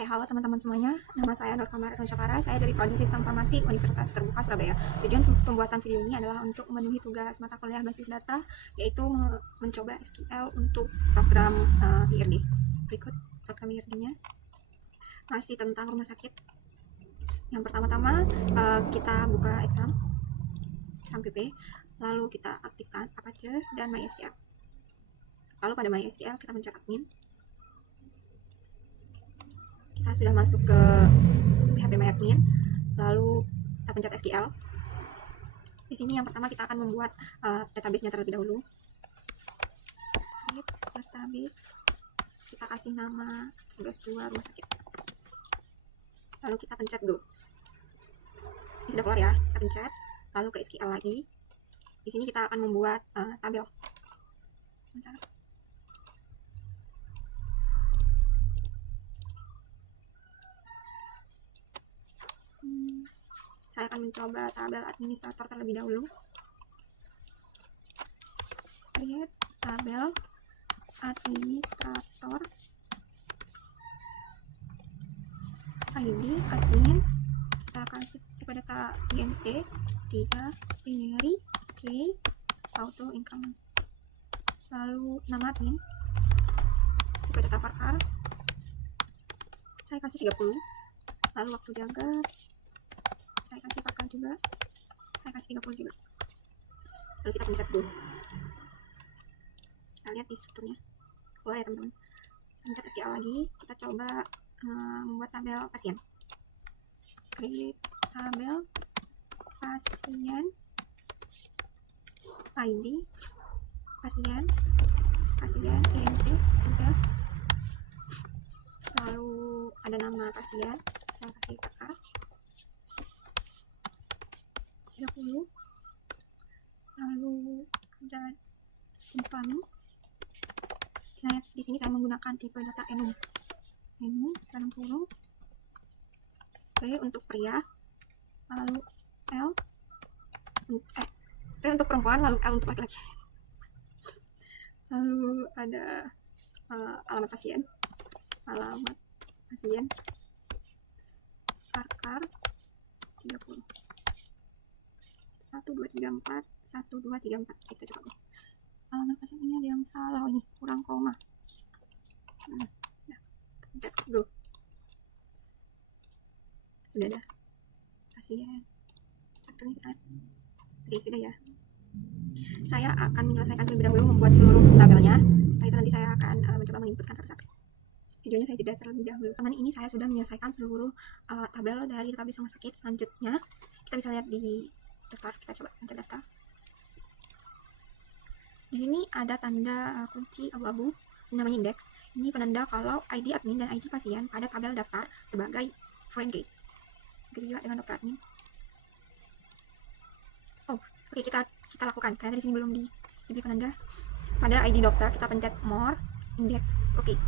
Oke, halo teman-teman semuanya. Nama saya Nur Kamara Syakara. Saya dari Prodi Sistem Farmasi Universitas Terbuka Surabaya. Tujuan pembuatan video ini adalah untuk memenuhi tugas mata kuliah basis data, yaitu mencoba SQL untuk program IRD. Berikut program IRD-nya. Masih tentang rumah sakit. Yang pertama-tama kita buka exam PP, lalu kita aktifkan Apache dan MySQL. Lalu pada MySQL kita pencet admin. Kita sudah masuk ke PHP MyAdmin, lalu kita pencet SQL. Di sini yang pertama kita akan membuat database-nya terlebih dahulu. Database, kita kasih nama tugas 2 rumah sakit. Lalu kita pencet go. Ini sudah keluar ya, kita pencet, lalu ke SQL lagi. Di sini kita akan membuat tabel. Sebentar. Saya akan mencoba tabel administrator terlebih dahulu. Create tabel administrator ID admin. Kita kasih tipe data INT 3 binary key auto increment. Lalu nama admin, tipe data varchar saya kasih 30. Lalu waktu jaga saya kasih varchar juga, saya kasih 30 juga. Lalu kita pencet go. Kita lihat di strukturnya keluar ya teman-teman. Pencet SQL lagi, kita coba membuat tabel pasien. Create tabel pasien ID pasien INT 3, lalu ada nama pasien, saya kasih varchar 30, lalu ada jenis kelamin. Di sini saya menggunakan tipe data enum dalam kurung P untuk pria, lalu P untuk perempuan, lalu L untuk laki-laki. Lalu ada alamat pasien varchar 30 1234 1234. Itu cukup. Alamat pasien ini ada yang salah, ini kurang koma. Go. Sudah ada pasien satu ini kita lihat. Oke, sudah ya. Saya akan menyelesaikan terlebih dahulu membuat seluruh tabelnya. Setelah itu nanti saya akan mencoba menginputkan satu-satu. Videonya saya jeda terlebih dahulu. Teman, ini saya sudah menyelesaikan seluruh tabel dari database rumah sakit. Selanjutnya kita bisa lihat di daftar. Kita coba pencet daftar. Di sini ada tanda kunci abu-abu namanya indeks. Ini penanda kalau ID admin dan ID pasien pada tabel daftar sebagai foreign key. Begitu juga dengan dokter admin. Oke, kita lakukan. Ternyata di sini belum diberi penanda. Pada ID dokter kita pencet more index. Oke.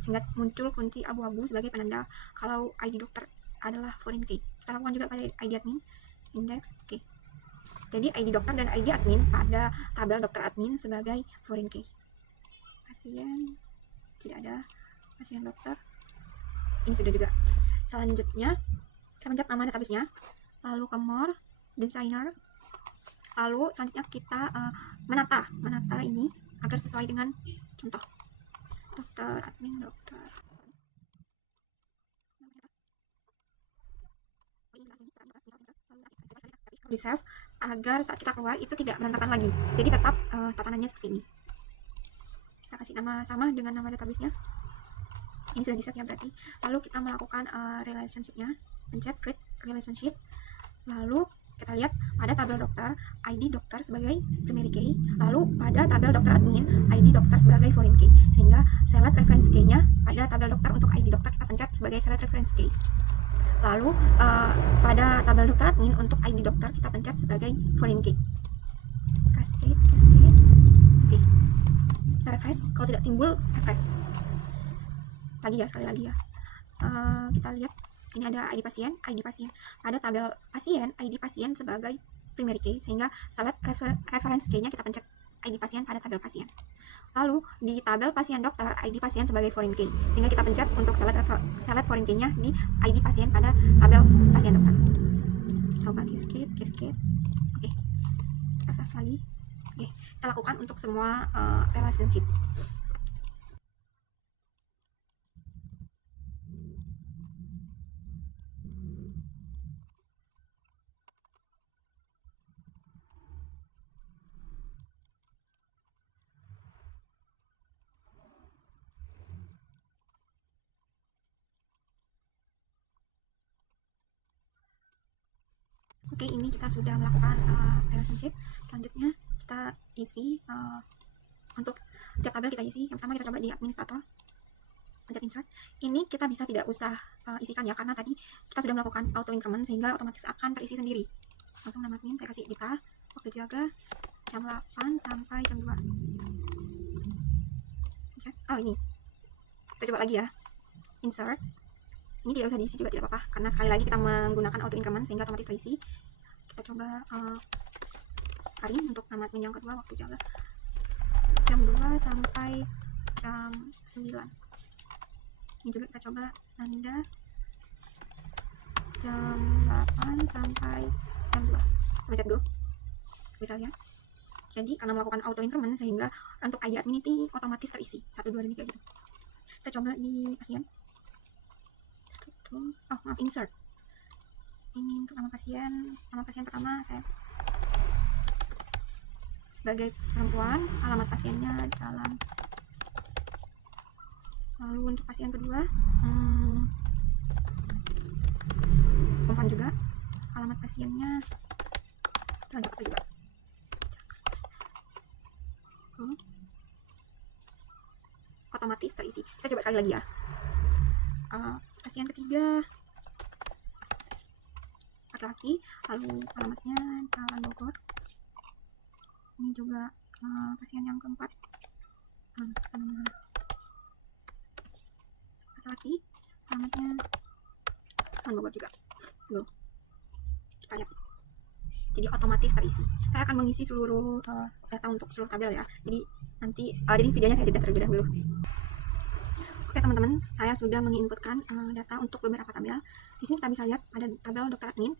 Sehingga muncul kunci abu-abu sebagai penanda kalau ID dokter adalah foreign key. Kita lakukan juga pada ID admin index. Oke. Jadi ID dokter dan ID admin pada tabel dokter admin sebagai foreign key. Pasien tidak ada, pasien dokter ini sudah juga. Selanjutnya kita pencet nama database-nya, lalu ke more designer, lalu selanjutnya kita menata ini agar sesuai dengan contoh dokter admin dokter. Di save agar saat kita keluar itu tidak berantakan lagi, jadi tetap tatanannya seperti ini. Kita kasih nama sama dengan nama database-nya. Ini sudah di save ya berarti. Lalu kita melakukan relationship-nya, pencet create relationship. Lalu kita lihat pada tabel dokter ID dokter sebagai primary key, lalu pada tabel dokter admin ID dokter sebagai foreign key, sehingga select reference key-nya pada tabel dokter untuk ID dokter kita pencet sebagai select reference key. Lalu pada tabel dokter admin untuk ID dokter kita pencet sebagai foreign key. Cascade. Oke. Kita refresh. Kalau tidak timbul, refresh. Sekali lagi ya. Kita lihat ini ada ID pasien. Pada tabel pasien ID pasien sebagai primary key, sehingga select reference key-nya kita pencet ID pasien pada tabel pasien. Lalu di tabel pasien dokter, ID pasien sebagai foreign key, sehingga kita pencet untuk select foreign key-nya di ID pasien pada tabel pasien dokter. Coba cascade. Oke, refresh lagi. Oke, kita lakukan untuk semua relationship. Oke, ini kita sudah melakukan relationship. Selanjutnya kita isi untuk tiap tabel kita isi. Yang pertama kita coba di administrator, pencet insert. Ini kita bisa tidak usah isikan ya, karena tadi kita sudah melakukan auto increment sehingga otomatis akan terisi sendiri. Langsung nama admin saya kasih Dita, waktu jaga jam 8 sampai jam 2. Oh ini, kita coba lagi ya, insert. Ini tidak usah diisi juga tidak apa-apa, karena sekali lagi kita menggunakan auto increment sehingga otomatis terisi. Kita coba Karin untuk nama admin yang kedua, waktu jaga jam 2 sampai jam 9. Ini juga kita coba Nanda jam 8 sampai jam 2. Pencet go. Bisa lihat. Jadi karena melakukan auto increment sehingga untuk ID admin ini otomatis terisi 1, 2, dan 3 gitu. Kita coba di pasien. Oh maaf, insert. Ini untuk nama pasien pertama saya sebagai perempuan, alamat pasiennya jalan. Lalu untuk pasien kedua perempuan juga, alamat pasiennya jalan Jakarta juga. Otomatis terisi. Kita coba sekali lagi ya. Pasien ketiga laki-laki, lalu alamatnya Jalan Bogor. Ini juga pasien yang keempat, laki-laki, alamatnya Jalan Bogor juga. Go. Kita lihat. Jadi otomatis terisi. Saya akan mengisi seluruh data untuk seluruh tabel ya. Jadi nanti jadi videonya saya jeda terlebih dahulu. Oke teman-teman, saya sudah menginputkan data untuk beberapa tabel. Di sini kita bisa lihat ada tabel dokter admin.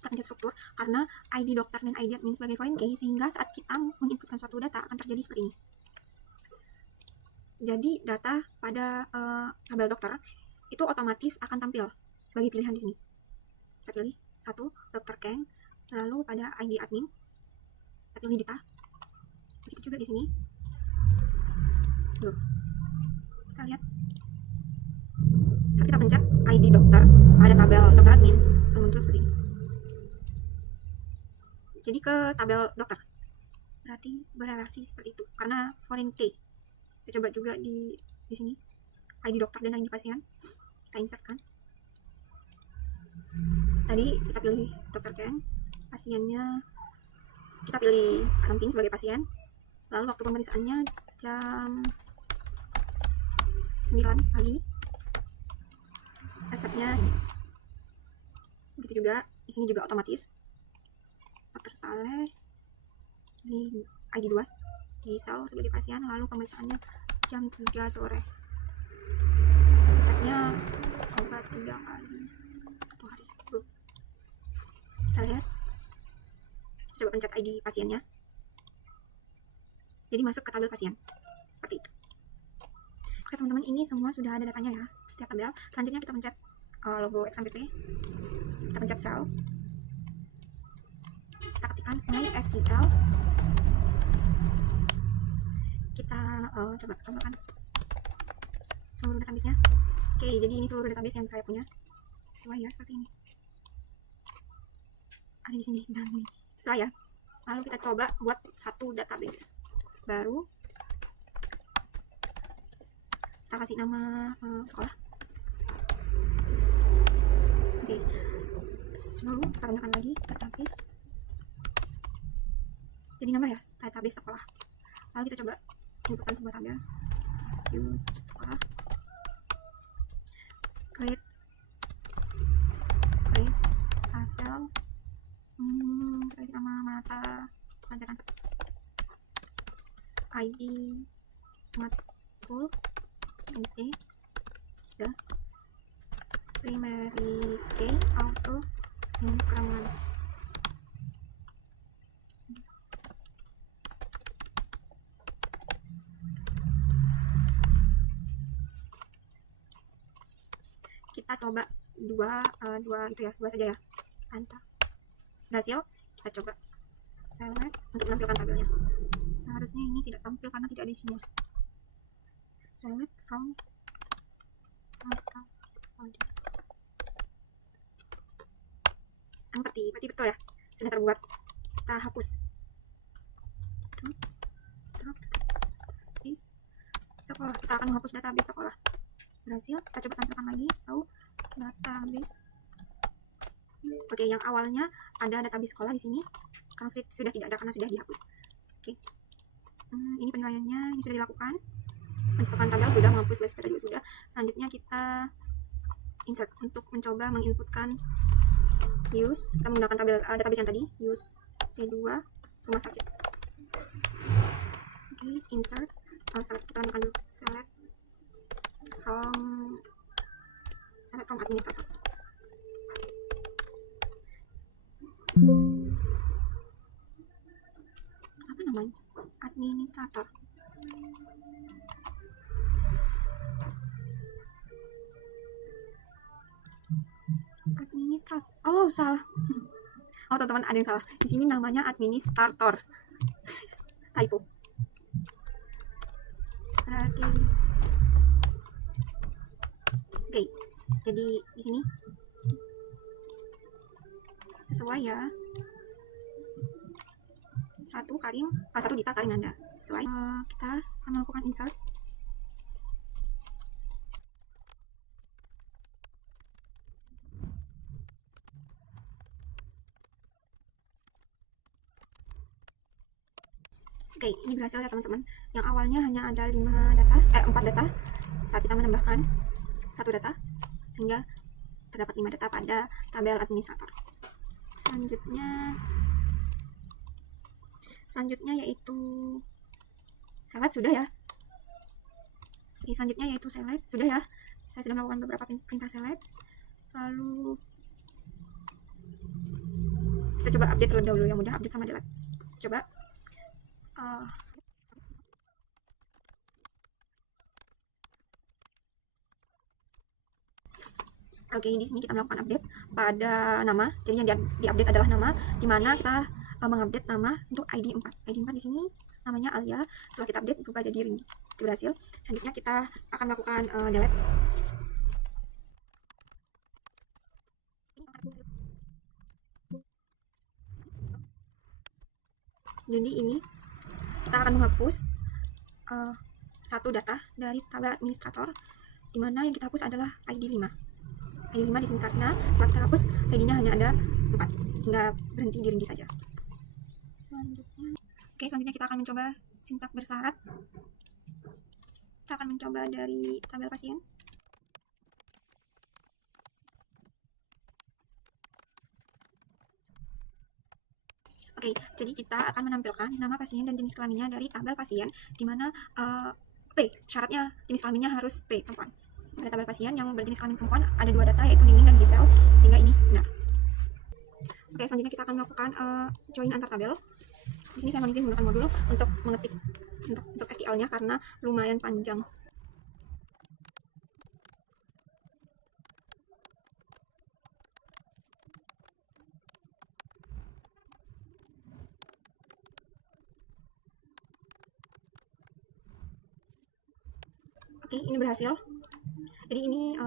Kita pencet struktur karena ID dokter dan ID admin sebagai foreign key, sehingga saat kita menginputkan suatu data akan terjadi seperti ini. Jadi data pada tabel dokter itu otomatis akan tampil sebagai pilihan di sini. Kita pilih satu dokter Kang, lalu pada ID admin kita pilih Dita. Begitu juga di sini. Kita lihat saat kita pencet ID dokter pada tabel dokter admin akan muncul seperti ini. Jadi ke tabel dokter berarti berelasi seperti itu karena foreign key. Kita coba juga di sini ID dokter dan ID pasien kita insertkan. Tadi kita pilih dokter Kang, pasiennya kita pilih Kamping sebagai pasien, lalu waktu pemeriksaannya jam 9 pagi. Resepnya ini. Begitu juga di sini juga otomatis. Dokter Saleh di ID 2 di sel sebagai pasien, lalu pemeriksaannya jam 3 sore. Resepnya obat 3 kali 1 hari. Kita lihat. Kita coba pencet ID pasiennya. Jadi masuk ke tabel pasien. Seperti itu. Oke teman-teman, ini semua sudah ada datanya ya, setiap tabel. Selanjutnya kita pencet logo XMPP, kita pencet sel, kita ketikkan MySQL, kita coba tambahkan seluruh database-nya. Oke, jadi ini seluruh database yang saya punya, sesuai ya, seperti ini. Ada di sini, dalam sini, sesuai ya. Lalu kita coba buat satu database baru. Kita kasih nama sekolah. Oke. So, kita tambahkan lagi database. Jadi nama ya, database sekolah. Lalu kita coba inputkan sebuah tabel. Use sekolah. Create tabel. Kita kasih nama mata pelajaran. ID matkul NT 3 primary key auto increment. Kita coba dua saja ya. Enter. Berhasil. Kita coba select untuk menampilkan tabelnya. Seharusnya ini tidak tampil karena tidak ada isinya. Select from data body. Berarti betul ya, sudah terbuat. Kita hapus. Sekolah, kita akan menghapus database sekolah. Berhasil. Kita coba tampilkan lagi. So database. Oke, yang awalnya ada database sekolah di sini, sekarang sudah tidak ada karena sudah dihapus. Oke, ini penilaiannya, ini sudah dilakukan. Mencetakkan tabel sudah, menghapus base data juga sudah. Selanjutnya kita insert untuk mencoba menginputkan use. Kita menggunakan tabel database yang tadi, use T2 rumah sakit. Oke, insert. Select, kita tekan dulu. Select from administrator. Apa namanya? Administrator. Oh, salah. Oh, teman-teman, ada yang salah. Di sini namanya administrator. Typo. Berarti oke. Jadi di sini sesuai ya. Satu Dita Karinanda. Sesuai. Kita akan melakukan insert. Oke, ini berhasil ya teman-teman. Yang awalnya hanya ada 4 data. Saat kita menambahkan 1 data, sehingga terdapat 5 data pada tabel administrator. Selanjutnya yaitu select sudah ya. Oke, selanjutnya yaitu select sudah ya. Saya sudah melakukan beberapa perintah select. Lalu kita coba update terlebih dahulu, yang mudah update sama delete. Coba Oke, di sini kita melakukan update pada nama. Jadi yang diupdate adalah nama, di mana kita mengupdate nama untuk ID 4. ID 4 di sini namanya Alia. Setelah kita update berubah jadi Rindy. Itu berhasil. Selanjutnya kita akan melakukan delete. Jadi ini kita akan menghapus 1 data dari tabel administrator, di mana yang kita hapus adalah ID 5. ID 5 di sini karena setelah kita hapus ID-nya hanya ada 4, hingga berhenti di Rindy saja. Selanjutnya kita akan mencoba sintak bersyarat. Kita akan mencoba dari tabel pasien. Oke, jadi kita akan menampilkan nama pasien dan jenis kelaminnya dari tabel pasien, di mana P, syaratnya jenis kelaminnya harus P, perempuan. Pada tabel pasien yang berjenis kelamin perempuan ada 2 data, yaitu Nining dan Giselle, sehingga ini benar. Oke, selanjutnya kita akan melakukan join antar tabel. Di sini saya menggunakan modul untuk mengetik untuk SQL-nya karena lumayan panjang. Oke, ini berhasil. Jadi ini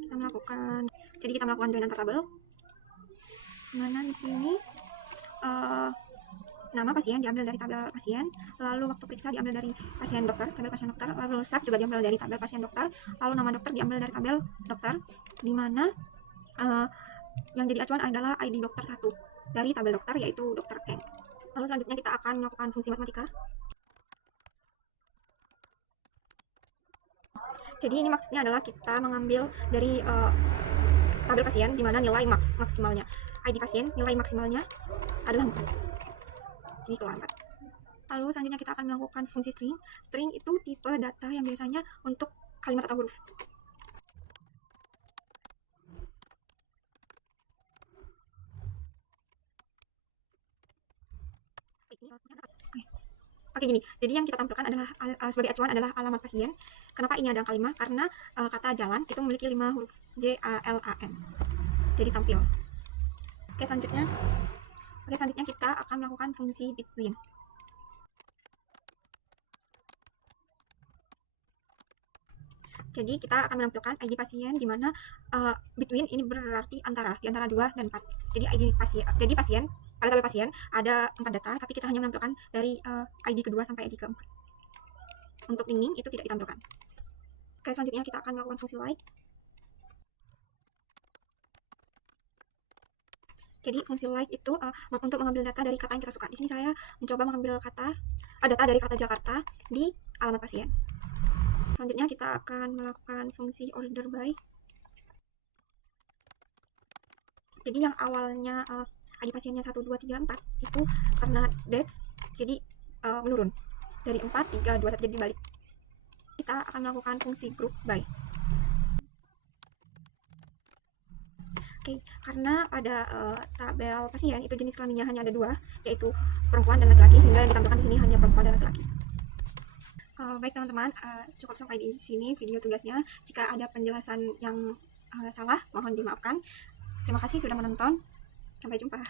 kita melakukan join antar tabel. Mana di sini nama pasien diambil dari tabel pasien, lalu waktu periksa diambil dari pasien dokter, tabel pasien dokter, lalu SAP juga diambil dari tabel pasien dokter, lalu nama dokter diambil dari tabel dokter, di mana yang jadi acuan adalah ID dokter 1 dari tabel dokter, yaitu dokter Kang. Lalu selanjutnya kita akan melakukan fungsi matematika. Jadi ini maksudnya adalah kita mengambil dari tabel pasien, di mana nilai maksimalnya ID pasien, nilai maksimalnya adalah 4. Jadi keluar 4. Lalu selanjutnya kita akan melakukan fungsi string. String itu tipe data yang biasanya untuk kalimat atau huruf. Oke, gini. Jadi yang kita tampilkan adalah sebagai acuan adalah alamat pasien. Kenapa ini ada angka 5? Karena kata jalan itu memiliki 5 huruf J A L A N. Jadi tampil. Oke, selanjutnya kita akan melakukan fungsi between. Jadi kita akan menampilkan ID pasien di mana between ini berarti antara, di antara 2 dan 4. Jadi ID pasien pada tabel pasien ada 4 data, tapi kita hanya menampilkan dari ID kedua sampai ID keempat. Untuk ending itu tidak ditampilkan. Oke, selanjutnya kita akan melakukan fungsi like. Jadi fungsi like itu untuk mengambil data dari kata yang kita suka. Di sini saya mencoba mengambil data dari kata Jakarta di alamat pasien. Selanjutnya kita akan melakukan fungsi order by. Jadi yang awalnya ID pasiennya 1, 2, 3, 4 itu karena dates jadi menurun dari 4, 3, 2, 1 jadi dibalik. Kita akan melakukan fungsi group by. Oke, karena pada tabel pasien itu jenis kelaminnya hanya ada 2, yaitu perempuan dan laki-laki, sehingga yang ditampilkan di sini hanya perempuan dan laki-laki. Baik teman-teman, cukup sampai di sini video tugasnya. Jika ada penjelasan yang salah, mohon dimaafkan. Terima kasih sudah menonton. Sampai jumpa.